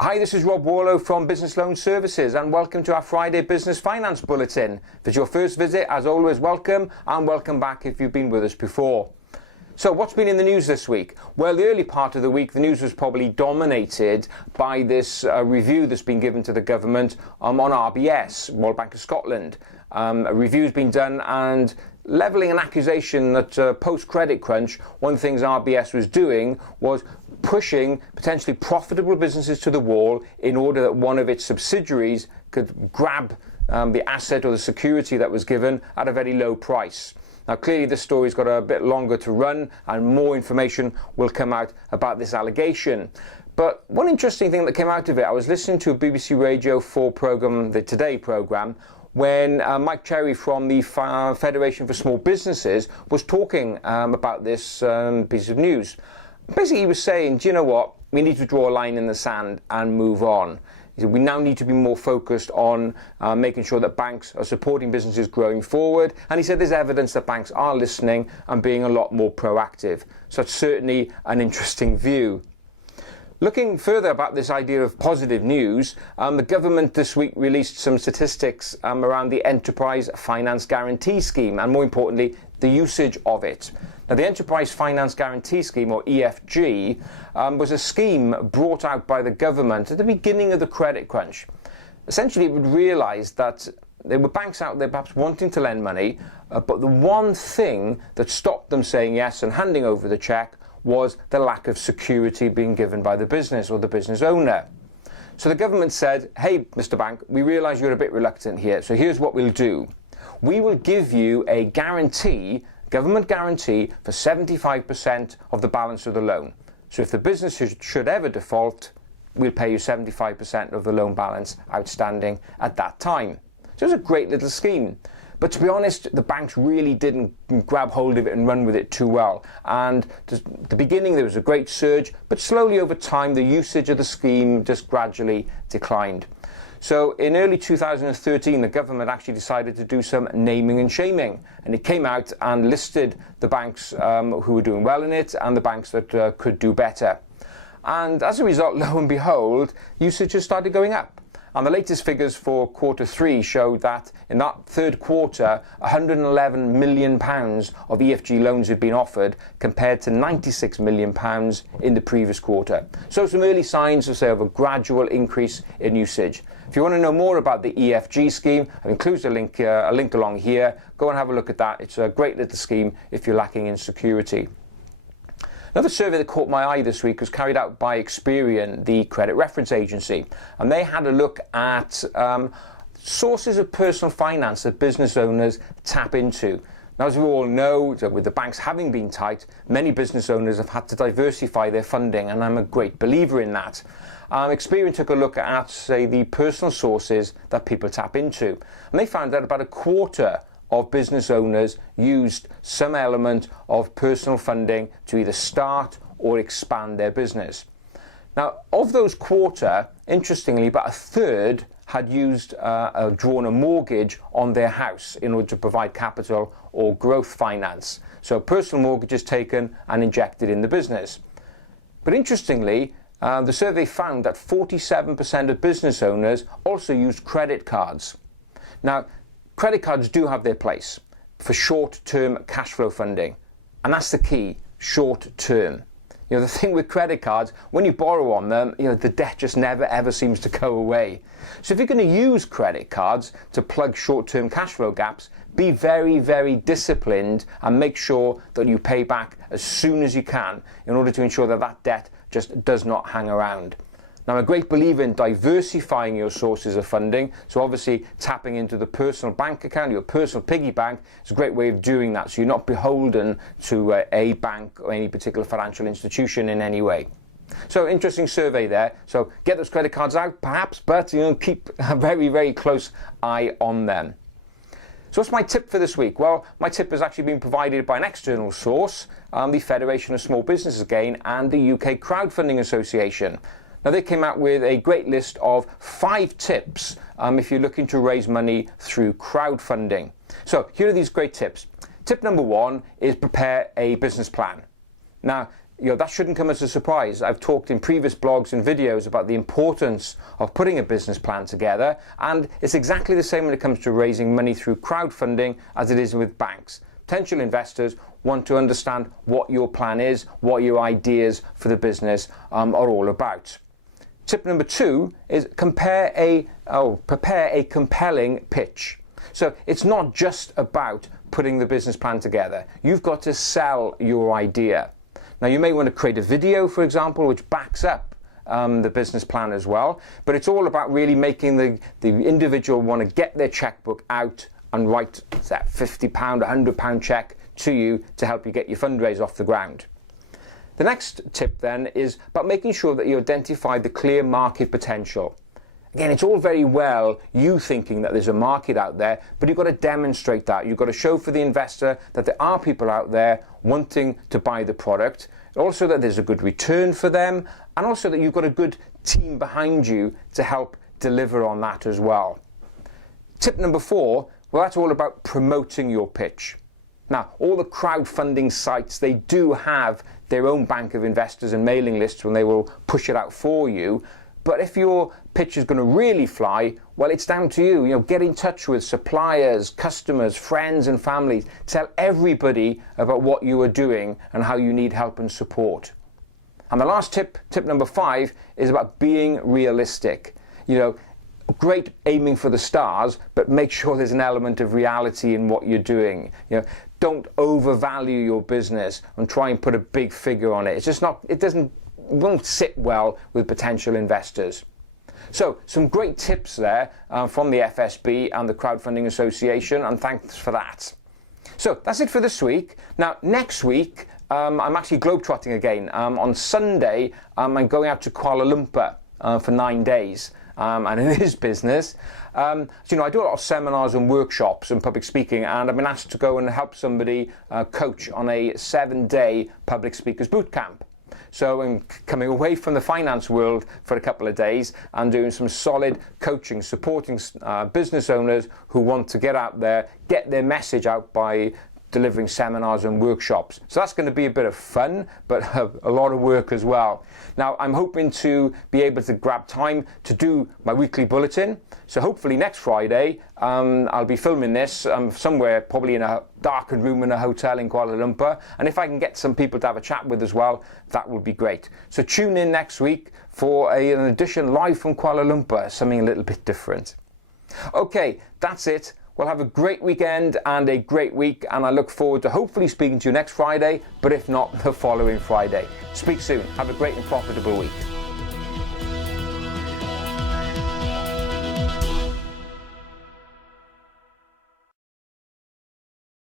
Hi, this is Rob Warlow from Business Loan Services and welcome to our Friday Business Finance Bulletin. If it's your first visit, as always, welcome and welcome back if you've been with us before. So what's been in the news this week? Well, the early part of the week, the news was probably dominated by this review that's been given to the government on RBS, Royal Bank of Scotland. A review's been done and levelling an accusation that post-credit crunch, one of the things RBS was doing was pushing potentially profitable businesses to the wall in order that one of its subsidiaries could grab the asset or the security that was given at a very low price. Now clearly this story's got a bit longer to run and more information will come out about this allegation. But one interesting thing that came out of it, I was listening to a BBC Radio 4 programme, the Today programme, when Mike Cherry from the Federation for Small Businesses was talking about this piece of news. Basically he was saying, do you know what, we need to draw a line in the sand and move on. He said, we now need to be more focused on making sure that banks are supporting businesses growing forward. And he said there's evidence that banks are listening and being a lot more proactive. So it's certainly an interesting view. Looking further about this idea of positive news, the government this week released some statistics around the Enterprise Finance Guarantee Scheme and more importantly, the usage of it. Now, the Enterprise Finance Guarantee Scheme, or EFG, was a scheme brought out by the government at the beginning of the credit crunch. Essentially, it would realise that there were banks out there perhaps wanting to lend money, but the one thing that stopped them saying yes and handing over the cheque was the lack of security being given by the business or the business owner. So the government said, hey, Mr. Bank, we realise you're a bit reluctant here, so here's what we'll do. We will give you a guarantee, government guarantee, for 75% of the balance of the loan. So if the business should ever default, we'll pay you 75% of the loan balance outstanding at that time. So it's a great little scheme. But to be honest, the banks really didn't grab hold of it and run with it too well. And at the beginning there was a great surge, but slowly over time the usage of the scheme just gradually declined. So in early 2013, the government actually decided to do some naming and shaming. And it came out and listed the banks who were doing well in it and the banks that could do better. And as a result, lo and behold, usage has started going up. And the latest figures for quarter 3 showed that in that third quarter, £111 million of EFG loans had been offered compared to £96 million in the previous quarter. So some early signs of a gradual increase in usage. If you want to know more about the EFG scheme, I've included a link along here. Go and have a look at that. It's a great little scheme if you're lacking in security. Another survey that caught my eye this week was carried out by Experian, the credit reference agency, and they had a look at sources of personal finance that business owners tap into. Now, as we all know, with the banks having been tight, many business owners have had to diversify their funding, and I'm a great believer in that. Experian took a look at, say, the personal sources that people tap into, and they found that about a quarter of business owners used some element of personal funding to either start or expand their business. Now, of those quarter, interestingly, about a third had drawn a mortgage on their house in order to provide capital or growth finance. So personal mortgages taken and injected in the business. But interestingly, the survey found that 47% of business owners also used credit cards. Now, credit cards do have their place for short-term cash flow funding, and that's the key, short-term. You know, the thing with credit cards, when you borrow on them, you know, the debt just never ever seems to go away. So if you're going to use credit cards to plug short-term cash flow gaps, be very, very disciplined and make sure that you pay back as soon as you can in order to ensure that that debt just does not hang around. Now, I'm a great believer in diversifying your sources of funding, so obviously tapping into the personal bank account, your personal piggy bank, is a great way of doing that, so you're not beholden to a bank or any particular financial institution in any way. So, interesting survey there. So, get those credit cards out, perhaps, but keep a very, very close eye on them. So what's my tip for this week? Well, my tip has actually been provided by an external source, the Federation of Small Businesses again, and the UK Crowdfunding Association. Now, they came out with a great list of 5 tips if you're looking to raise money through crowdfunding. So here are these great tips. Tip number 1 is prepare a business plan. Now, that shouldn't come as a surprise. I've talked in previous blogs and videos about the importance of putting a business plan together, and it's exactly the same when it comes to raising money through crowdfunding as it is with banks. Potential investors want to understand what your plan is, what your ideas for the business are all about. Tip number 2 is prepare a compelling pitch. So it's not just about putting the business plan together. You've got to sell your idea. Now, you may want to create a video, for example, which backs up the business plan as well, but it's all about really making the individual want to get their checkbook out and write that £50, £100 check to you to help you get your fundraise off the ground. The next tip then is about making sure that you identify the clear market potential. Again, it's all very well you thinking that there's a market out there, but you've got to demonstrate that. You've got to show for the investor that there are people out there wanting to buy the product, also that there's a good return for them, and also that you've got a good team behind you to help deliver on that as well. Tip number 4, well, that's all about promoting your pitch. Now, all the crowdfunding sites, they do have their own bank of investors and mailing lists when they will push it out for you. But if your pitch is going to really fly, well, it's down to you. Get in touch with suppliers, customers, friends and family. Tell everybody about what you are doing and how you need help and support. And the last tip number 5, is about being realistic. Great aiming for the stars, but make sure there's an element of reality in what you're doing. Don't overvalue your business and try and put a big figure on it. It's just not, it won't sit well with potential investors. So some great tips there from the FSB and the Crowdfunding Association, and thanks for that. So that's it for this week. Now, next week, I'm actually globetrotting again. On Sunday, I'm going out to Kuala Lumpur for 9 days. And in this business, I do a lot of seminars and workshops and public speaking, and I've been asked to go and help somebody coach on a 7-day public speakers boot camp. So I'm coming away from the finance world for a couple of days and doing some solid coaching, supporting business owners who want to get out there, get their message out by delivering seminars and workshops. So that's going to be a bit of fun, but a lot of work as well. Now, I'm hoping to be able to grab time to do my weekly bulletin. So hopefully next Friday, I'll be filming this somewhere, probably in a darkened room in a hotel in Kuala Lumpur. And if I can get some people to have a chat with as well, that would be great. So tune in next week for an edition live from Kuala Lumpur, something a little bit different. Okay, that's it. Well, have a great weekend and a great week, and I look forward to hopefully speaking to you next Friday, but if not, the following Friday. Speak soon. Have a great and profitable week.